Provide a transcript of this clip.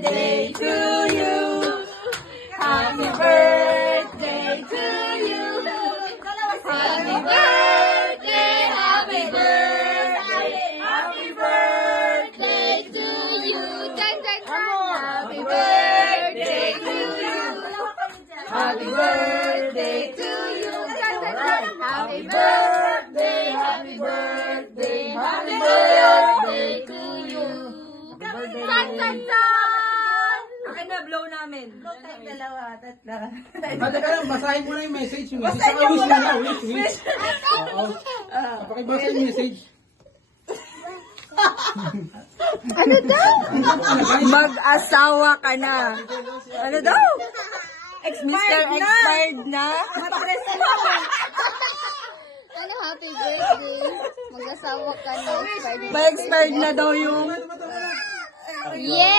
birthday to you. Happy birthday to you. Happy birthday, happy birthday, happy birthday to you. Happy birthday to you. Happy birthday to you. Happy birthday, happy birthday, happy birthday to you. Akin na, blow namin. Blow tayo, dalawa, tatlo. Teka lang, basahin mo na yung message. Saka wish mo na, wish. Oo. Pakibasa yung message. Ano daw? Mag-asawa ka na. Ano daw? Expired na. Matres na. Ano, happy birthday. Mag-asawa ka na. Ma-expired na daw yung... Yeah!